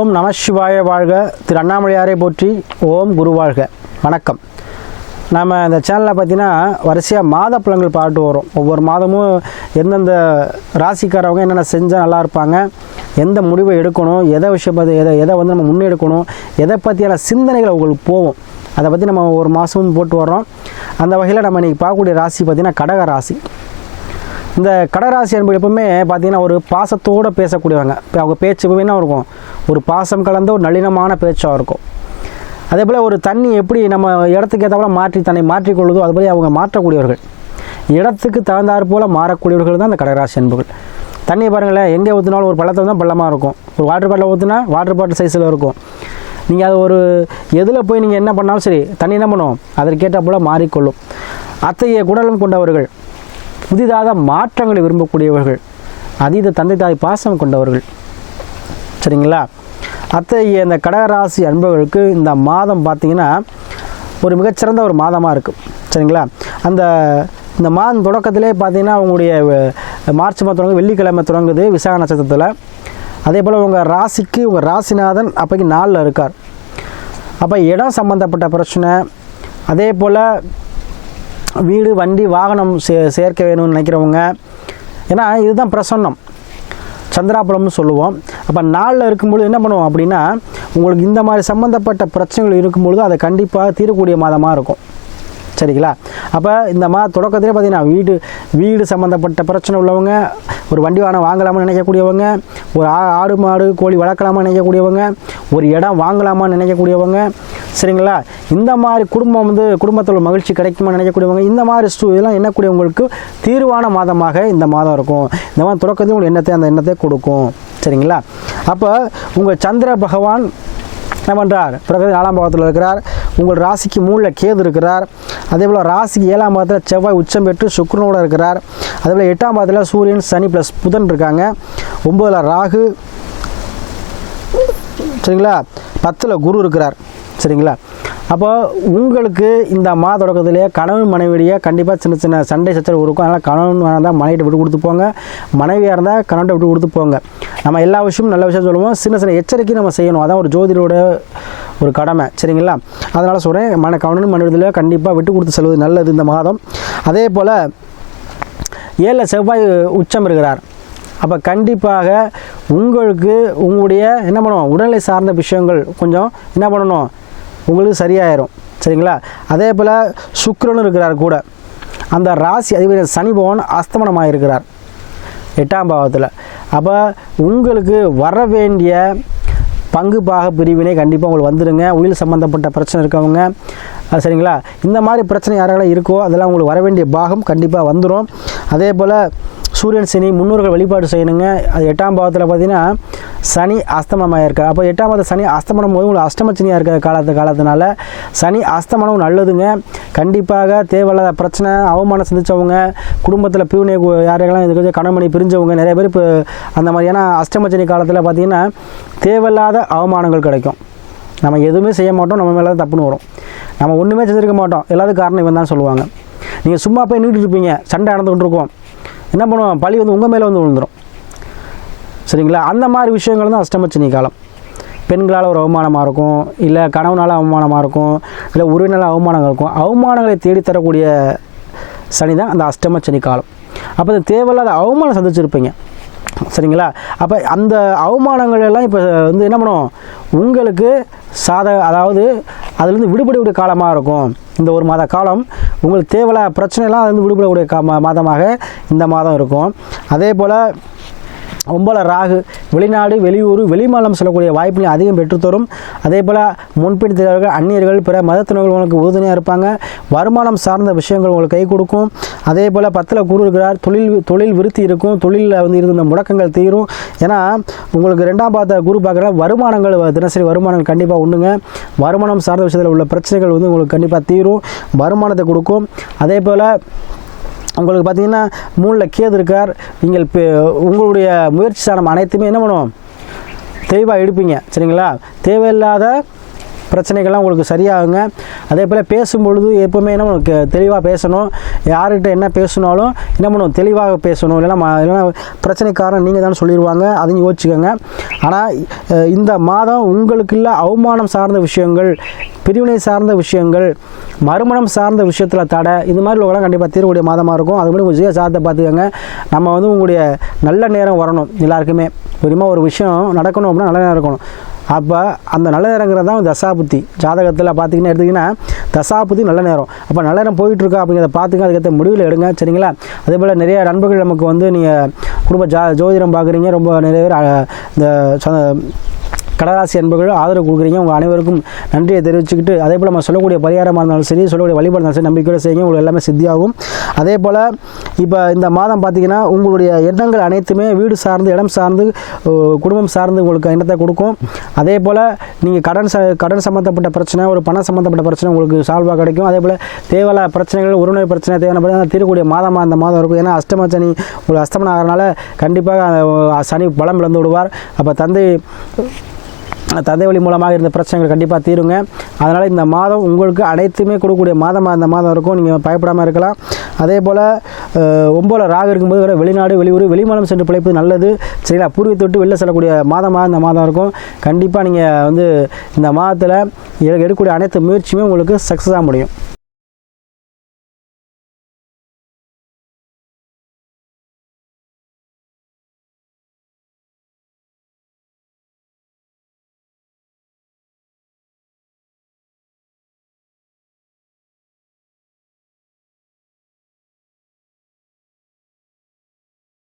ஓம் நம சிவாய வாழ்க. திரு அண்ணாமலையாரை போற்றி. ஓம் குரு வாழ்க. வணக்கம். நம்ம இந்த சேனலில் பார்த்தீங்கன்னா வரிசையாக மாத பலன்கள் பாட்டு வரும். ஒவ்வொரு மாதமும் எந்தெந்த ராசிக்காரவங்க என்னென்ன செஞ்சால் நல்லா இருப்பாங்க, எந்த முடிவை எடுக்கணும், எதை விஷயம் பார்த்து எதை வந்து நம்ம முன்னெடுக்கணும், எதை பற்றியான சிந்தனைகள் உங்களுக்கு போகும், அதை பற்றி நம்ம ஒரு மாதமும் போட்டு வர்றோம். அந்த வகையில் நம்ம இன்றைக்கி பார்க்கக்கூடிய ராசி பார்த்திங்கன்னா கடக ராசி. இந்த கடகராசி என்பது எப்பவுமே பார்த்திங்கன்னா ஒரு பாசத்தோடு பேசக்கூடியவங்க. இப்போ அவங்க பேச்சு எப்பவுமே என்ன இருக்கும், ஒரு பாசம் கலந்த ஒரு நளினமான பேச்சாக இருக்கும். அதே போல் ஒரு தண்ணி எப்படி நம்ம இடத்துக்கு ஏற்றாப்புல தன்னை மாற்றிக்கொள்ளுதோ அதுபடி அவங்க மாற்றக்கூடியவர்கள், இடத்துக்கு தகுந்தாற் போல் மாறக்கூடியவர்கள் தான் இந்த கடகராசி என்பவர்கள். தண்ணியை பாருங்களேன், எங்கே ஊற்றினாலும் ஒரு பள்ளத்தை தான் பள்ளமாக இருக்கும். ஒரு வாட்டர் பாட்டில் ஊற்றினா வாட்டர் பாட்டில் சைஸில் இருக்கும். நீங்கள் அது ஒரு எதில் போய் நீங்கள் என்ன பண்ணாலும் சரி, தண்ணி என்ன பண்ணும், அதற்கேற்ற போல் மாறிக்கொள்ளும். அத்தகைய குடலும் கொண்டவர்கள், புதிதாக மாற்றங்களை விரும்பக்கூடியவர்கள், அதீத தந்தை தாய் பாசம் கொண்டவர்கள். சரிங்களா? அத்தகைய இந்த கடகராசி அன்பர்களுக்கு இந்த மாதம் பார்த்திங்கன்னா ஒரு மிகச்சிறந்த ஒரு மாதமாக இருக்குது. சரிங்களா? இந்த மாதம் தொடக்கத்திலே பார்த்திங்கன்னா அவங்களுடைய மார்ச் மாதம் தொடங்க வெள்ளிக்கிழமை தொடங்குது விசாக நட்சத்திரத்தில். அதே போல் உங்கள் ராசிக்கு உங்கள் ராசிநாதன் அப்போக்கு 4 இருக்கார். அப்போ இடம் சம்மந்தப்பட்ட பிரச்சனை, அதே போல் வீடு வண்டி வாகனம் சேர்க்க வேணும்னு நினைக்கிறவங்க, ஏன்னா இதுதான் பிரசன்னம், சந்திராபுரம்னு சொல்லுவோம். அப்போ 4 இருக்கும்பொழுது என்ன பண்ணுவோம் அப்படின்னா, உங்களுக்கு இந்த மாதிரி சம்மந்தப்பட்ட பிரச்சனைகள் இருக்கும்பொழுது அதை கண்டிப்பாக தீரக்கூடிய மாதமாக இருக்கும். சரிங்களா? அப்போ இந்த தொடக்கத்திலே பார்த்திங்கன்னா வீடு சம்மந்தப்பட்ட பிரச்சனை உள்ளவங்க, ஒரு வண்டி வாகனம் வாங்கலாமான்னு நினைக்கக்கூடியவங்க, ஒரு ஆடு மாடு கோழி வளர்க்கலாமான்னு நினைக்கக்கூடியவங்க, ஒரு இடம் வாங்கலாமான்னு நினைக்கக்கூடியவங்க, சரிங்களா? இந்த மாதிரி குடும்பத்தில் மகிழ்ச்சி கிடைக்குமா நினைக்கக்கூடியவங்க, இந்த மாதிரி இதெல்லாம் எண்ணக்கூடியவங்களுக்கு தீர்வான மாதமாக இந்த மாதம் இருக்கும். இந்த மாதிரி தொடக்கத்தையும் உங்களுக்கு அந்த எண்ணத்தை கொடுக்கும். சரிங்களா? அப்போ உங்கள் சந்திர பகவான் என்ன பண்ணுறார், பிரகதி 4ஆம் பாவத்தில் இருக்கிறார். உங்கள் ராசிக்கு 3ல் கேது இருக்கிறார். அதே போல் ராசிக்கு 7ஆம் பாவத்தில் செவ்வாய் உச்சம் பெற்று சுக்கிரனோடு இருக்கிறார். அதே போல் 8ஆம் பாவத்தில் சூரியன் சனி ப்ளஸ் புதன் இருக்காங்க. 9ல் ராகு, சரிங்களா? 10ல் குரு இருக்கிறார். சரிங்களா? அப்போ உங்களுக்கு இந்த மாத தொடக்கத்திலே கணவன் மனைவியை கண்டிப்பாக சின்ன சின்ன சண்டை சச்சரவு இருக்கும். அதனால் கணவன் இருந்தால் மனைவிட்ட விட்டு கொடுத்து போங்க, மனைவியாக இருந்தால் கணவன்கிட்ட விட்டு கொடுத்து போங்க. நம்ம எல்லா விஷயமும் நல்ல விஷயம் சொல்லுவோம், சின்ன சின்ன எச்சரிக்கை நம்ம செய்யணும். அதான் ஒரு ஜோதிடரோட ஒரு கடமை. சரிங்களா? அதனால் சொல்கிறேன், கணவன் மனைவியில் கண்டிப்பாக விட்டு கொடுத்து செல்வது நல்லது இந்த மாதம். அதே போல் 7ல் செவ்வாய் உச்சம் இருக்கிறார். அப்போ கண்டிப்பாக உங்களுக்கு உங்களுடைய என்ன பண்ணுவோம், உடல்நிலை சார்ந்த விஷயங்கள் கொஞ்சம் என்ன பண்ணணும், உங்களுக்கு சரியாயிரும். சரிங்களா? அதே போல் சுக்கிரனும் இருக்கிறார் கூட. அந்த ராசி அதிபதி சனி பகவான் அஸ்தமனமாக இருக்கிறார் 8ஆம் பாவத்தில். அப்போ உங்களுக்கு வர வேண்டிய பங்கு பாக பிரிவினை கண்டிப்பாக உங்களுக்கு வந்துடுங்க. உயிர் சம்மந்தப்பட்ட பிரச்சனை இருக்கவங்க, சரிங்களா? இந்த மாதிரி பிரச்சனை யாரெல்லாம் இருக்கோ அதெல்லாம் உங்களுக்கு வர வேண்டிய பாகம் கண்டிப்பாக வந்துடும். அதே போல் சூரியன் சனி முன்னோர்கள் வழிபாடு செய்யணுங்க. அது 8ஆம் பாவத்தில் பார்த்திங்கன்னா சனி அஸ்தமனமாக இருக்கார். அப்போ 8ஆம் பாவத்தில் சனி அஸ்தமனம் போது உங்களுக்கு அஷ்டமச்சனியாக இருக்கிற காலத்தினால சனி அஸ்தமனம் நல்லதுங்க. கண்டிப்பாக தேவையில்லாத பிரச்சனை அவமானம் சந்தித்தவங்க, குடும்பத்தில் பிரிவினை யாரெல்லாம் இதுக்கு கணவனை பிரிஞ்சவங்க நிறைய பேர் இப்போ அந்த மாதிரியான அஷ்டமச்சனி காலத்தில் பார்த்திங்கன்னா தேவையில்லாத அவமானங்கள் கிடைக்கும். நம்ம எதுவுமே செய்ய மாட்டோம், நம்ம மேலே தப்புன்னு வரும். நம்ம ஒன்றுமே செஞ்சுருக்க மாட்டோம், எல்லாத்துக்கும் காரணம் இவன் தான் சொல்லுவாங்க. நீங்கள் சும்மா போய் நின்றுட்டு இருப்பீங்க, சண்டை நடந்துகிட்டு இருக்கோம், என்ன பண்ணுவோம், பழி வந்து உங்கள் மேலே வந்து விழுந்துடும். சரிங்களா? அந்த மாதிரி விஷயங்கள் தான் அஷ்டமச்சனி காலம். பெண்களால் ஒரு அவமானமாக இருக்கும், இல்லை கணவனால் அவமானமாக இருக்கும், இல்லை உறவினால் அவமானங்கள் இருக்கும். அவமானங்களை தேடித்தரக்கூடிய சனி தான் அந்த அஷ்டமச்சனி காலம். அப்போ இந்த தேவையில்லாத அவமானம் சந்திச்சிருப்பீங்க. சரிங்களா? அப்போ அந்த அவமானங்கள் எல்லாம் இப்போ வந்து என்ன பண்ணும், உங்களுக்கு அதாவது அதுலேருந்து விடுபடக்கூடிய காலமாக இருக்கும். இந்த ஒரு மாத காலம் உங்களுக்கு தேவையில்லாத பிரச்சனைலாம் அதுலேருந்து விடுபடக்கூடிய மாதமாக இந்த மாதம் இருக்கும். அதே போல் 9ல் ராகு வெளிநாடு வெளியூர் வெளிமாநிலம் செல்லக்கூடிய வாய்ப்புகளையும் அதிகம் பெற்றுத்தரும். அதே போல் முன்பின் தேர்வர்கள் அந்நியர்கள் பிற மதத்தினர்கள் உங்களுக்கு உறுதுணையாக இருப்பாங்க. வருமானம் சார்ந்த விஷயங்கள் உங்களுக்கு கை கொடுக்கும். அதே போல் 10ல் குரு இருக்கிறார். தொழில் விருத்தி இருக்கும். தொழிலில் வந்து இருந்த முடக்கங்கள் தீரும். ஏன்னா உங்களுக்கு 2ஆம் பாவத்தை குரு பார்க்குற வருமானங்கள், தினசரி வருமானங்கள் கண்டிப்பாக உண்டுங்க. வருமானம் சார்ந்த விஷயத்தில் உள்ள பிரச்சனைகள் வந்து உங்களுக்கு கண்டிப்பாக தீரும், வருமானத்தை கொடுக்கும். அதே போல் உங்களுக்கு பார்த்திங்கன்னா 3ல் கேது இருக்கார். நீங்கள் உங்களுடைய முயற்சி சார்ந்த அனைத்துமே என்ன பண்ணுவோம், தெளிவாக எடுப்பீங்க. சரிங்களா? தேவையில்லாத பிரச்சனைகள்லாம் உங்களுக்கு சரியாகுங்க. அதே போல் பேசும்பொழுது எப்போவுமே என்ன உங்களுக்கு தெளிவாக பேசணும். யார்கிட்ட என்ன பேசினாலும் என்ன பண்ணணும், தெளிவாக பேசணும். இல்லைன்னா பிரச்சனைக்காரன் நீங்கள் தான் சொல்லிடுவாங்க, அதையும் யோசிச்சுக்கோங்க. ஆனால் இந்த மாதம் உங்களுக்கு இல்லை அவமானம் சார்ந்த விஷயங்கள், பிரிவினை சார்ந்த விஷயங்கள், மறுமணம் சார்ந்த விஷயத்தில் தடை, இந்த மாதிரி உள்ளவங்களாம் கண்டிப்பாக தீரக்கூடிய மாதமாக இருக்கும். அது மாதிரி உங்கள் சுய சாதத்தை பார்த்துக்கோங்க. நம்ம வந்து உங்களுடைய நல்ல நேரம் வரணும். எல்லாருக்குமே ஒரு விஷயம் நடக்கணும் அப்படின்னா நல்ல நேரம் இருக்கணும். அப்போ அந்த நல்ல நேரங்கிறது தான் தசாபுத்தி. ஜாதகத்தில் பார்த்திங்கன்னா எடுத்திங்கன்னா தசாபுத்தி நல்ல நேரம். அப்போ நல்ல நேரம் போயிட்டுருக்கா அப்படிங்கிறத பார்த்துங்க, அதுக்கேற்ற முடிவில் எடுங்க. சரிங்களா? அதே போல் நிறைய நண்பர்கள் நமக்கு வந்து நீங்கள் குடும்ப ஜோதிடம் பார்க்குறீங்க. ரொம்ப நிறைய பேர் இந்த கடராசி அன்பர்கள் ஆதரவு கொடுக்குறீங்க. உங்கள் அனைவருக்கும் நன்றியை தெரிவிச்சுக்கிட்டு, அதே போல் நம்ம சொல்லக்கூடிய பரிகாரமாக இருந்தாலும் சரி, சொல்லக்கூடிய வழிபாடு இருந்தாலும் சரி, நம்பிக்கையோடு செய்யுங்க. உங்களுக்கு எல்லாமே சித்தியாகும். அதே போல் இப்போ இந்த மாதம் பார்த்திங்கன்னா உங்களுடைய எண்ணங்கள் அனைத்துமே வீடு சார்ந்து, இடம் சார்ந்து, குடும்பம் சார்ந்து உங்களுக்கு எண்ணத்தை கொடுக்கும். அதே போல் நீங்கள் கடன் சம்மந்தப்பட்ட பிரச்சனை, ஒரு பணம் சம்மந்தப்பட்ட பிரச்சனை உங்களுக்கு சால்வாக கிடைக்கும். அதே போல் தேவையில்ல பிரச்சனைகள், உறவுநோய் பிரச்சனை தேவையான தீரக்கூடிய மாதமாக அந்த மாதம் இருக்கும். ஏன்னா அஷ்டம சனி உங்களுக்கு அஸ்தமனம் ஆகிறனால கண்டிப்பாக சனி பலம் இழந்து விடுவார். அப்போ தந்தை வழி மூலமாக இருந்த பிரச்சனைகள் கண்டிப்பாக தீருங்க. அதனால் இந்த மாதம் உங்களுக்கு அனைத்துமே கொடுக்கக்கூடிய மாதமாக அந்த மாதம் இருக்கும். நீங்கள் பயப்படாமல் இருக்கலாம். அதே போல் 9 ராகு இருக்கும்போது வெளிநாடு, வெளியூர், வெளிமாநிலம் சென்று பிழைப்பது நல்லது. சரிங்களா? பூர்வீகத்தை விட்டு வெளில செல்லக்கூடிய மாதமாக இந்த மாதம் இருக்கும். கண்டிப்பாக நீங்கள் வந்து இந்த மாதத்தில் எடுக்கக்கூடிய அனைத்து முயற்சியுமே உங்களுக்கு சக்ஸஸாக முடியும்.